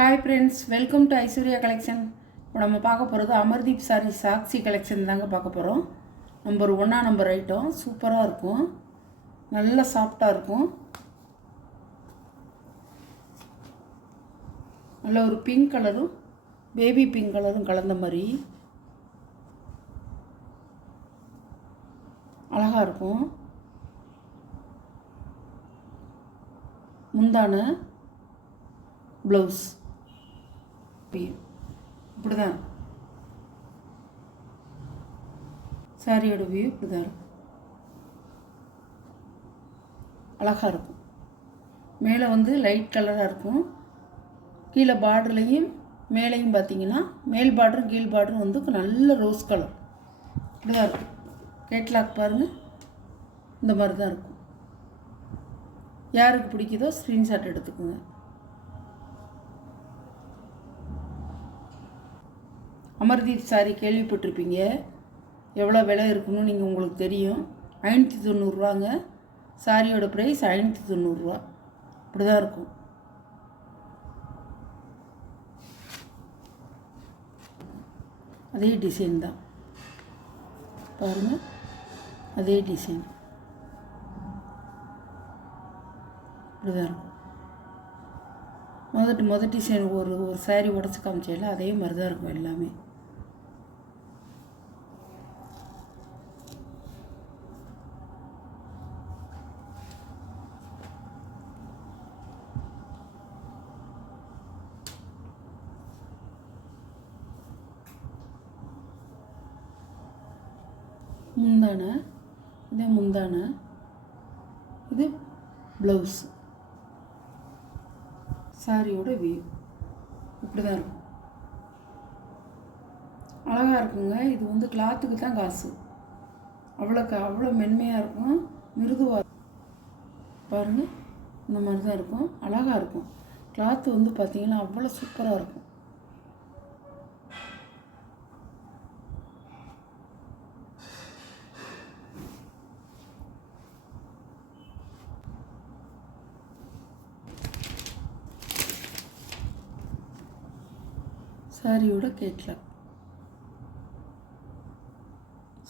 Hi friends, welcome to Aishwarya collection. இப்போ நம்ம பார்க்க போகிறது அமர்தீப் சாரி சாக்ஸி கலெக்ஷன் தாங்க பார்க்க போகிறோம். நம்பர் 1 ஐட்டம் சூப்பராக இருக்கும், நல்ல சாஃப்டாக இருக்கும். நல்ல ஒரு பிங்க் கலரும் பேபி பிங்க் கலரும் கலந்த மாதிரி அழகாக இருக்கும். முந்தான ப்ளவுஸ் இப்படி தான் சாரியோட வியூ இப்படி தான் இருக்கும். அழகாக இருக்கும். மேலே வந்து லைட் கலராக இருக்கும். கீழே பார்டர்லையும் மேலேயும் பார்த்தீங்கன்னா மேல் பார்டரும் கீழ் பார்டரும் வந்து நல்ல ரோஸ் கலர் இப்படி தான் இருக்கும். கேட்லாக் பாருங்கள், இந்த மாதிரி தான் இருக்கும். யாருக்கு பிடிக்குதோ ஸ்க்ரீன்ஷாட் எடுத்துக்கோங்க. அமர்தீப் சாரி கேள்விப்பட்டிருப்பீங்க, எவ்வளோ விலை இருக்குன்னு நீங்கள் உங்களுக்கு தெரியும். 590 சாரியோட ப்ரைஸ் 590 இப்படி தான் இருக்கும். அதே டிசைன் தான் பாருங்கள், அதே டிசைன் இப்படி தான் இருக்கும். முதல் டிசைன் ஒரு சாரி உடச்சி காமிச்சதில்ல, அதே மாதிரி தான் இருக்கும் எல்லாமே. முந்தான இதே முந்தான, இது ப்ளவுஸ். சாரியோட வியூ இப்படி தான் இருக்கும். அழகாக இருக்குங்க. இது வந்து கிளாத்துக்கு தான் காசு. அவ்வளோ மென்மையாக இருக்கும், மிருதுவாக பாருங்கள், இந்த மாதிரி தான் இருக்கும். அழகாக இருக்கும். கிளாத்து வந்து பார்த்திங்கன்னா அவ்வளோ சூப்பராக இருக்கும். சாரியோட கேட்லாக்.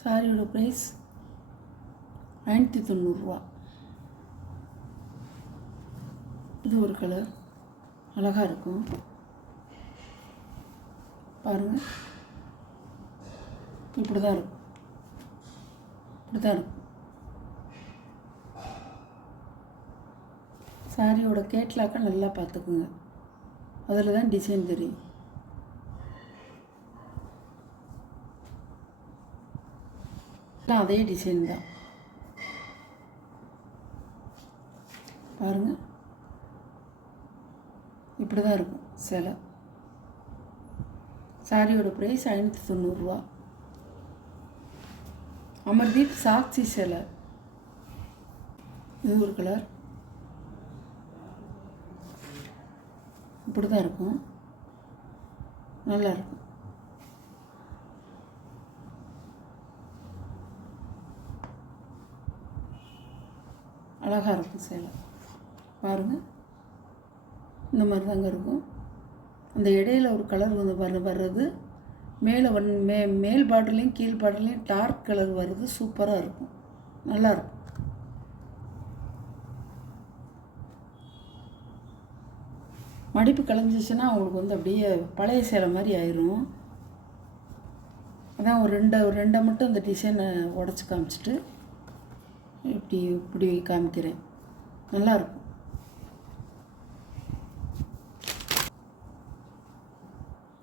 சாரியோட ப்ரைஸ் 590. இது ஒரு கலர் அழகாக இருக்கும் பாருங்கள், இப்படி தான் இருக்கும். இப்படி தான் இருக்கும். சாரியோட கேட்லாக்கை நல்லா பார்த்துக்குங்க, அதில் தான் டிசைன் தெரியும். அதே டிசைன் தான் பாருங்கள், இப்படி தான் இருக்கும் சேலை. சாரியோட ப்ரைஸ் 590. அமர்தீப் சாக்ஸி சேலை. இது ஒரு கலர் இப்படி தான் இருக்கும், நல்லா இருக்கும். அழகாக இருக்கும் சேலை பாருங்கள், இந்த மாதிரி தாங்க இருக்கும். அந்த இடையில ஒரு கலர் வந்து வர்றது மேலே மேல் பார்டர்லேயும் கீழ் பார்டர்லேயும் டார்க் கலர் வருது, சூப்பராக இருக்கும், நல்லாயிருக்கும். மடிப்பு கலைஞ்சிச்சுன்னா அவங்களுக்கு வந்து அப்படியே பழைய சேலை மாதிரி ஆயிரும். அதான் ஒரு ரெண்டை மட்டும் அந்த டிசைனை உடச்சி காமிச்சிட்டு இப்படி காமிக்கிறேன். நல்லாயிருக்கும்.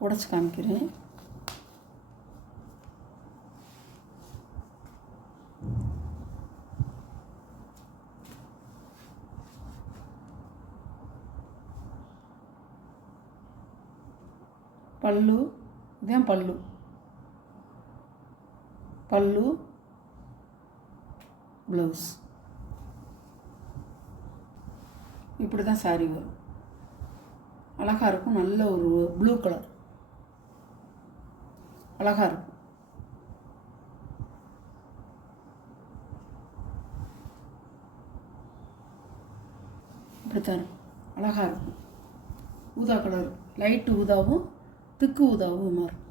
உடச்சி காமிக்கிறேன். பல்லு, இதுதான் பல்லு. பல்லு ப்ளவுஸ் இப்படி தான் சாரி வரும். அழகாக இருக்கும். நல்ல ஒரு ப்ளூ கலர் அழகாக இருக்கும். இப்படித்தான் இருக்கும், அழகாக இருக்கும். ஊதா கலர், லைட்டு ஊதாவும் திக்கு ஊதாவும் இருக்கும்.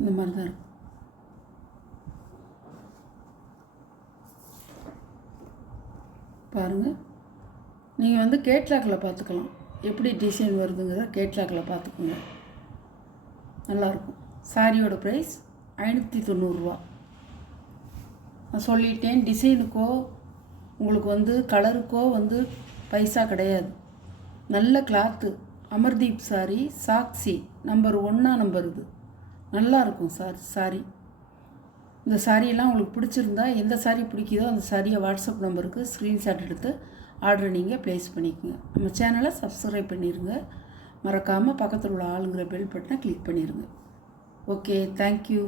இந்த மாதிரி தான் இருக்கும். பாருங்கள், நீங்கள் வந்து கேட்லாக்கில் பார்த்துக்கலாம், எப்படி டிசைன் வருதுங்கிறத கேட்லாக்கில் பார்த்துக்கோங்க. நல்லாயிருக்கும். சாரியோட ப்ரைஸ் 590 ரூபா. நான் சொல்லிட்டேன், டிசைனுக்கோ உங்களுக்கு வந்து கலருக்கோ வந்து பைசா கிடையாது. நல்ல cloth, Amardeep sari, Sakshi number 1 number இது. நல்லாயிருக்கும் சாரி. இந்த சாரியெல்லாம் உங்களுக்கு பிடிச்சிருந்தா, எந்த சாரி பிடிக்குதோ அந்த சாரியை வாட்ஸ்அப் நம்பருக்கு ஸ்க்ரீன்ஷாட் எடுத்து ஆர்டர் நீங்கள் ப்ளேஸ் பண்ணிக்கோங்க. நம்ம சேனலை சப்ஸ்கிரைப் பண்ணிடுங்க. மறக்காமல் பக்கத்தில் உள்ள ஆளுங்கிற பெல் பட்டனை கிளிக் பண்ணிடுங்க. Okay, thank you.